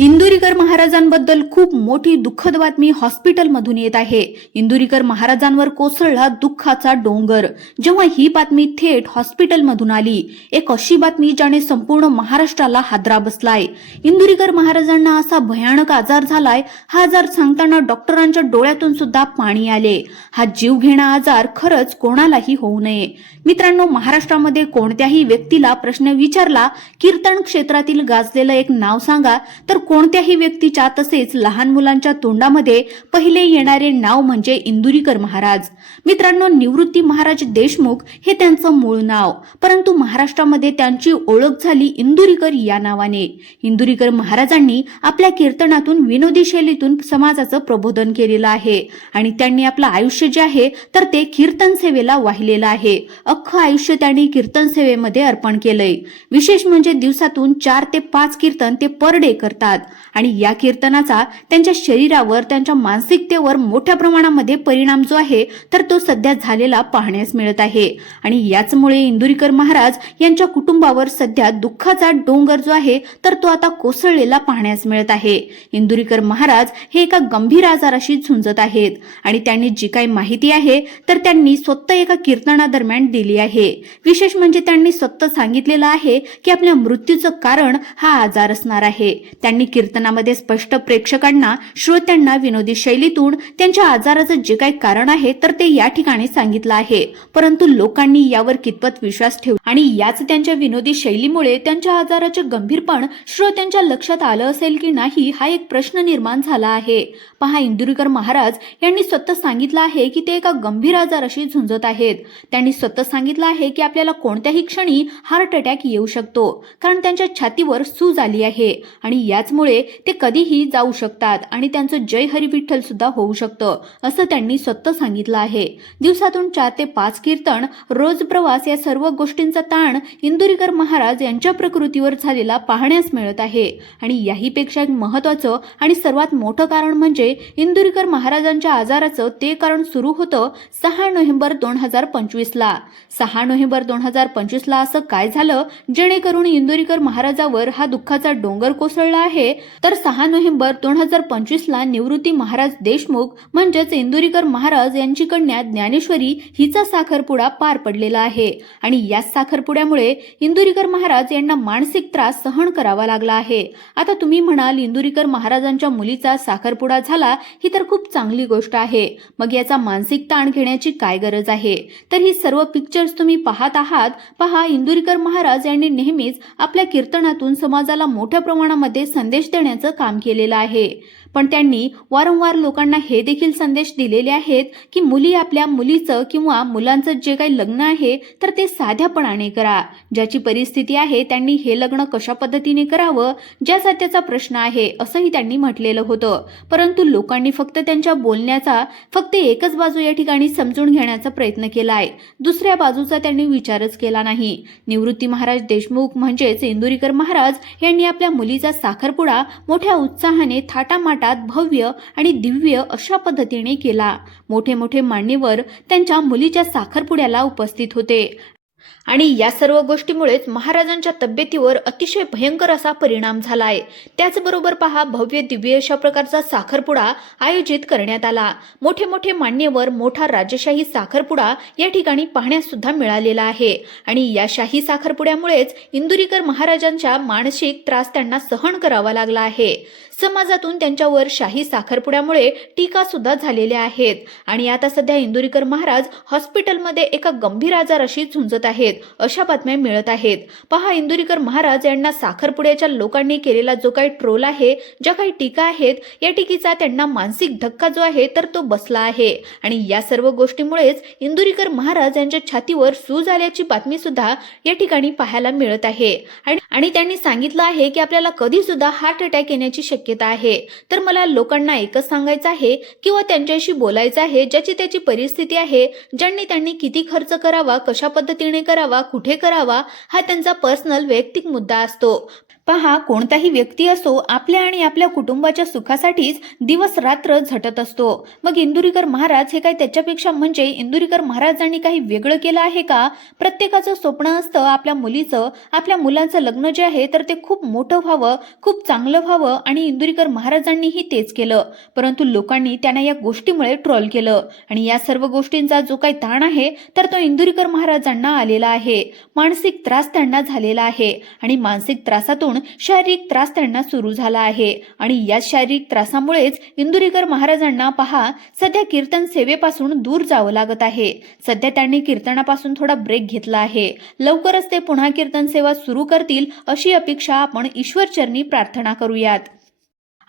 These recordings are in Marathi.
इंदुरीकर महाराजांबद्दल खूप मोठी दुःखद बातमी हॉस्पिटलमधून येत आहे। इंदुरीकर महाराजांवर कोसळला दुःखाचा डोंगर। जेव्हा ही बातमी थेट हॉस्पिटलमधून आली, एक अशी बातमी ज्याने संपूर्ण महाराष्ट्राला हादरा बसलाय। इंदुरीकर महाराजांना असा भयानक आजार झालाय, हा आजार सांगताना डॉक्टरांच्या डोळ्यातून सुद्धा पाणी आले। हा जीवघेणा आजार खरंच कोणालाही होऊ नये। मित्रांनो, महाराष्ट्रामध्ये कोणत्याही व्यक्तीला प्रश्न विचारला, कीर्तन क्षेत्रातील गाजलेलं एक नाव सांगा, तर कोणत्याही व्यक्तीच्या तसेच लहान मुलांच्या तोंडामध्ये पहिले येणारे नाव म्हणजे इंदुरीकर महाराज। मित्रांनो, निवृत्ती महाराज देशमुख हे त्यांचं मूळ नाव, परंतु महाराष्ट्रामध्ये त्यांची ओळख झाली इंदुरीकर या नावाने। इंदुरीकर महाराजांनी आपल्या कीर्तनातून विनोदी शैलीतून समाजाचं प्रबोधन केलेलं आहे आणि त्यांनी आपलं आयुष्य जे आहे तर ते कीर्तन सेवेला वाहिलेलं आहे। अख्खं आयुष्य त्यांनी कीर्तन सेवेमध्ये अर्पण केलंय। विशेष म्हणजे दिवसातून 4 ते 5 कीर्तन ते पर डे करतात आणि या कीर्तनाचा त्यांच्या शरीरावर, त्यांच्या मानसिकतेवर मोठ्या प्रमाणामध्ये परिणाम जो आहे तर तो सध्या झालेला पाहण्यास मिळत आहे आणि याचमुळे इंदुरीकर महाराज यांच्या कुटुंबावर सध्या दुःखाचा डोंगर जो आहे तर तो आता कोसळलेला पाहण्यास मिळत आहे। इंदुरीकर महाराज हे एका गंभीर आजाराशी झुंजत आहेत आणि त्यांनी जी काही माहिती आहे तर त्यांनी स्वतः एका कीर्तनादरम्यान दिली आहे। विशेष म्हणजे त्यांनी स्वतः सांगितलेलं आहे की आपल्या मृत्यूचं कारण हा आजार असणार आहे। त्यांनी कीर्तनामध्ये स्पष्ट प्रेक्षकांना, श्रोत्यांना विनोदी शैलीतून त्यांच्या आजाराचं जे काही कारण आहे तर ते या ठिकाणी सांगितलं आहे, परंतु लोकांनी यावर कितपत विश्वास ठेवला आणि याच त्यांच्या विनोदी शैलीमुळे त्यांच्या आजाराचे गंभीरपण श्रोत्यांच्या लक्षात आलं असेल की नाही, हा एक प्रश्न निर्माण झाला आहे। पहा, इंदुरीकर महाराज यांनी स्वतः सांगितलं आहे की ते एका गंभीर आजाराशी झुंजत आहेत। त्यांनी स्वतः सांगितलं आहे की आपल्याला कोणत्याही क्षणी हार्ट अटॅक येऊ शकतो, कारण त्यांच्या छातीवर सूज आली आहे आणि याचमुळे ते कधीही जाऊ शकतात आणि त्यांचं जय हरी विठ्ठल सुद्धा होऊ शकतं, असं त्यांनी स्वतः सांगितलं आहे। दिवसातून 4 ते 5 कीर्तन, रोज प्रवास, या सर्व गोष्टींचा ताण इंदुरीकर महाराज यांच्या प्रकृतीवर झालेला पाहण्यास मिळत आहे आणि याहीपेक्षा एक महत्त्वाचं आणि सर्वात मोठं कारण म्हणजे इंदुरीकर महाराजांच्या आजाराचं ते कारण सुरू होतं 6 नोव्हेंबर 2025 ला। 6 नोव्हेंबर 2025 ला असं काय झालं जेणेकरून इंदुरीकर महाराजावर हा दुःखाचा डोंगर कोसळला आहे, तर 6 नोव्हेंबर 2025 ला निवृत्ती महाराज देशमुख म्हणजेच इंदुरीकर महाराज यांची कन्या ज्ञानेश्वरी हिचा साखरपुडा पार पडलेला आहे आणि या साखरपुड्यामुळे इंदुरीकर महाराज यांना मानसिक त्रास सहन करावा लागला आहे। आता तुम्ही म्हणाल, इंदुरीकर महाराजांच्या मुलीचा साखरपुडा झाला, ही तर खूप चांगली गोष्ट आहे, मग याचा मानसिक ताण घेण्याची काय गरज आहे? तर ही सर्व पिक्चर्स तुम्ही पाहत आहात। पहा, इंदुरीकर महाराज यांनी नेहमीच आपल्या कीर्तनातून समाजाला मोठ्या प्रमाणामध्ये संदेश देण्याचं काम केलेलं आहे, पण त्यांनी वारंवार लोकांना हे देखील संदेश दिलेले आहेत की आपल्या मुलीचं किंवा मुलांचं जे काही लग्न आहे तर ते साध्यापणाने करा। ज्याची परिस्थिती आहे त्यांनी हे लग्न कशा पद्धतीने करावं, ज्याचा त्याचा प्रश्न आहे, असंही त्यांनी म्हटलेलं होतं, परंतु लोकांनी फक्त त्यांच्या बोलण्याचा फक्त एकच बाजू या ठिकाणी समजून घेण्याचा प्रयत्न केलाय, दुसऱ्या बाजूचा त्यांनी विचारच केला नाही। निवृत्ती महाराज देशमुख म्हणजेच इंदुरीकर महाराज यांनी आपल्या मुलीचा साखरपुडा मोठ्या उत्साहाने, थाटामाटात, भव्य आणि दिव्य अशा पद्धतीने केला। मोठे मोठे मान्यवर त्यांच्या मुलीच्या साखरपुड्याला उपस्थित होते आणि या सर्व गोष्टीमुळेच महाराजांच्या तब्येतीवर अतिशय भयंकर असा परिणाम झालाय। त्याचबरोबर पहा, भव्य दिव्य अशा प्रकारचा साखरपुडा आयोजित करण्यात आला। मोठे मोठे मान्यवर, मोठा राजशाही साखरपुडा या ठिकाणी पाहण्यास सुद्धा मिळालेला आहे आणि या शाही साखरपुड्यामुळेच इंदुरीकर महाराजांच्या मानसिक त्रास त्यांना सहन करावा लागला आहे। समाजातून त्यांच्यावर शाही साखरपुड्यामुळे टीका सुद्धा झालेल्या आहेत आणि आता सध्या इंदुरीकर महाराज हॉस्पिटलमध्ये एका गंभीर आजाराशी झुंजत आहेत अशा बातम्या मिळत आहेत। पहा, इंदुरीकर महाराज यांना साखरपुड्याच्या लोकांनी केलेला जो काही ट्रोल आहे, ज्या काही टीका आहेत, या टीकेचा त्यांना मानसिक धक्का जो आहे तर तो बसला आहे आणि या सर्व गोष्टीमुळेच इंदुरीकर महाराज यांच्या छातीवर सूज आल्याची बातमी सुद्धा या ठिकाणी पाहायला मिळत आहे आणि त्यांनी सांगितलं आहे की आपल्याला कधी सुद्धा हार्ट अटॅक येण्याची शक्यता आहे। तर मला लोकांना एकच सांगायचं आहे किंवा त्यांच्याशी बोलायचं आहे, ज्याची त्याची परिस्थिती आहे, ज्यांनी त्यांनी किती खर्च करावा, कशा पद्धतीने करावा, कुठे करावा, हा त्यांचा पर्सनल वैयक्तिक मुद्दा असतो, पहा, कोणताही व्यक्ती असो आपल्या आणि आपल्या कुटुंबाच्या सुखासाठीच दिवस रात्र झटत असतो. मग इंदुरीकर महाराज हे काय त्याच्यापेक्षा म्हणजे इंदुरीकर महाराजांनी काही वेगळं केलं आहे का? प्रत्येकाचं स्वप्न असतं आपल्या मुलीचं, आपल्या मुलाचं लग्न जे आहे तर ते खूप मोठं व्हावं, खूप चांगलं व्हावं आणि इंदुरीकर महाराजांनीही तेच केलं. परंतु लोकांनी त्यांना या गोष्टीमुळे ट्रोल केलं आणि या सर्व गोष्टींचा जो काही ताण आहे तर तो इंदुरीकर महाराजांना आलेला आहे. मानसिक त्रास त्यांना झालेला आहे आणि मानसिक त्रासातून शारीरिक त्रास त्यांना सुरू झाला आहे आणि या शारीरिक त्रासामुळेच इंदुरीकर महाराजांना पहा सध्या कीर्तन सेवेपासून दूर जावं लागत आहे. सध्या त्यांनी कीर्तनापासून थोडा ब्रेक घेतला आहे. लवकरच ते पुन्हा कीर्तन सेवा सुरू करतील अशी अपेक्षा आपण ईश्वरचरणी प्रार्थना करूयात.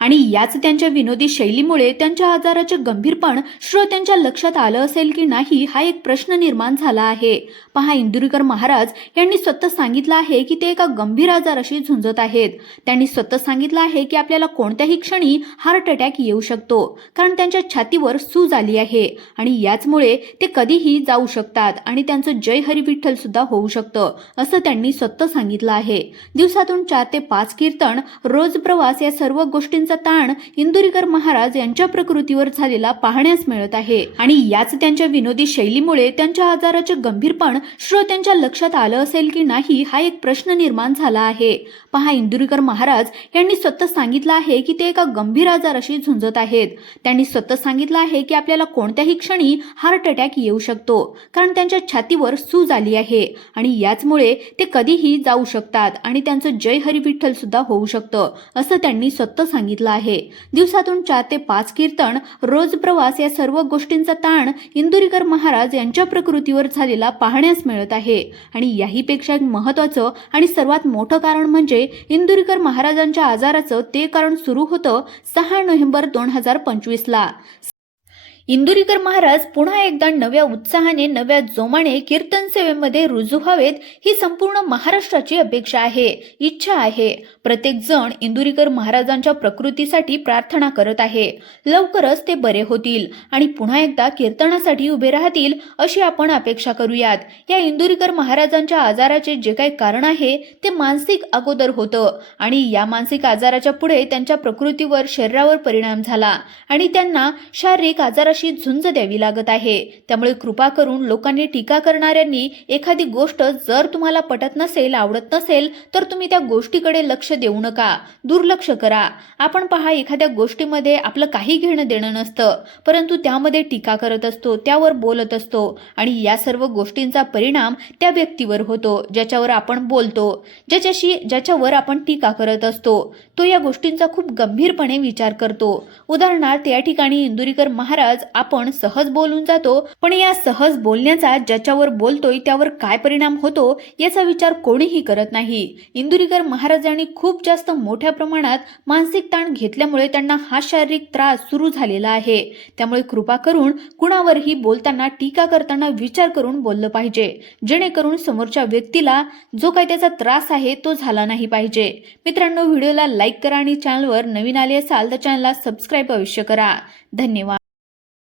आणि याच त्यांच्या विनोदी शैलीमुळे त्यांच्या आजाराचे गंभीरपण श्रोत्यांच्या लक्षात आलं असेल की नाही हा एक प्रश्न निर्माण झाला आहे. पहा, इंदुरीकर महाराज यांनी स्वतः सांगितलं आहे की ते एका गंभीर आजाराशी झुंजत आहेत. त्यांनी स्वतः सांगितलं आहे की आपल्याला कोणत्याही क्षणी हार्ट अटॅक येऊ शकतो, कारण त्यांच्या छातीवर सूज आली आहे आणि याचमुळे ते कधीही जाऊ शकतात आणि त्यांचं जय हरी विठ्ठल सुद्धा होऊ शकतं असं त्यांनी स्वतः सांगितलं आहे. दिवसातून 4 ते 5 कीर्तन, रोज प्रवास या सर्व गोष्टी ताण इंदुरीकर महाराज यांच्या प्रकृतीवर झालेला पाहण्यास मिळत आहे आणि याच त्यांच्या विनोदी शैलीमुळे त्यांच्या आजाराचे गंभीरपण श्रोत्यांच्या लक्षात आलं असेल की नाही हा एक प्रश्न निर्माण झाला आहे. पहा, इंदुरीकर महाराज यांनी स्वतः सांगितलं आहे की ते एका गंभीर आजाराशी झुंजत आहेत. त्यांनी स्वतः सांगितलं आहे की आपल्याला कोणत्याही क्षणी हार्ट अटॅक येऊ शकतो, कारण त्यांच्या छातीवर सूज आली आहे आणि याचमुळे ते कधीही जाऊ शकतात आणि त्यांचं जय हरी विठ्ठल सुद्धा होऊ शकतं असं त्यांनी स्वतः सांगितलं आहे. दिवसातून 4 ते 5 कीर्तन, रोज प्रवास या सर्व गोष्टींचा ताण इंदुरीकर महाराज यांच्या प्रकृतीवर झालेला पाहण्यास मिळत आहे आणि याहीपेक्षा एक महत्त्वाचं आणि सर्वात मोठं कारण म्हणजे इंदुरीकर महाराजांच्या आजाराचं ते कारण सुरू होतं 6 नोव्हेंबर 2025 ला. इंदुरीकर महाराज पुन्हा एकदा नव्या उत्साहाने, नव्या जोमाने कीर्तन सेवेमध्ये रुजू व्हावेत ही संपूर्ण महाराष्ट्राची अपेक्षा आहे, इच्छा आहे. प्रत्येक जण इंदुरीकर महाराजांच्या प्रकृतीसाठी प्रार्थना करत आहे. लवकरच ते बरे होतील आणि पुन्हा एकदा कीर्तनासाठी उभे राहतील अशी आपण अपेक्षा करूयात. या इंदुरीकर महाराजांच्या आजाराचे जे काही कारण आहे ते मानसिक अगोदर होतं आणि या मानसिक आजाराच्या पुढे त्यांच्या प्रकृतीवर, शरीरावर परिणाम झाला आणि त्यांना शारीरिक आजाराशी झुंज द्यावी लागत आहे. त्यामुळे कृपा करून लोकांनी, टीका करणाऱ्यांनी एखादी गोष्ट जर तुम्हाला पटत नसेल, आवडत नसेल तर तुम्ही त्या गोष्टीकडे लक्ष देऊ नका, दुर्लक्ष करा. आपण पहा, एखाद्या गोष्टीमध्ये आपलं काही घेणं देणं नसतं, परंतु त्यामध्ये टीका करत असतो, त्यावर बोलत असतो आणि या सर्व गोष्टींचा परिणाम त्या व्यक्तीवर होतो ज्याच्यावर आपण बोलतो, ज्याच्यावर आपण टीका करत असतो. तो या गोष्टींचा खूप गंभीरपणे विचार करतो. उदाहरणार्थ, या ठिकाणी इंदुरीकर महाराज आपण सहज बोलून जातो, पण या सहज बोलण्याचा ज्याच्यावर बोलतोय त्यावर काय परिणाम होतो याचा विचार कोणीही करत नाही. इंदुरीकर महाराजांनी खूप जास्त मोठ्या प्रमाणात मानसिक ताण घेतल्यामुळे त्यांना हा शारीरिक त्रास सुरू झालेला आहे. त्यामुळे कृपा करून कुणावरही बोलताना, टीका करताना विचार करून बोललं पाहिजे, जेणेकरून समोरच्या व्यक्तीला जो काही त्याचा त्रास आहे तो झाला नाही पाहिजे. मित्रांनो, व्हिडिओला लाईक करा आणि चॅनलवर नवीन आले असाल तर चॅनलला सबस्क्राईब अवश्य करा. धन्यवाद.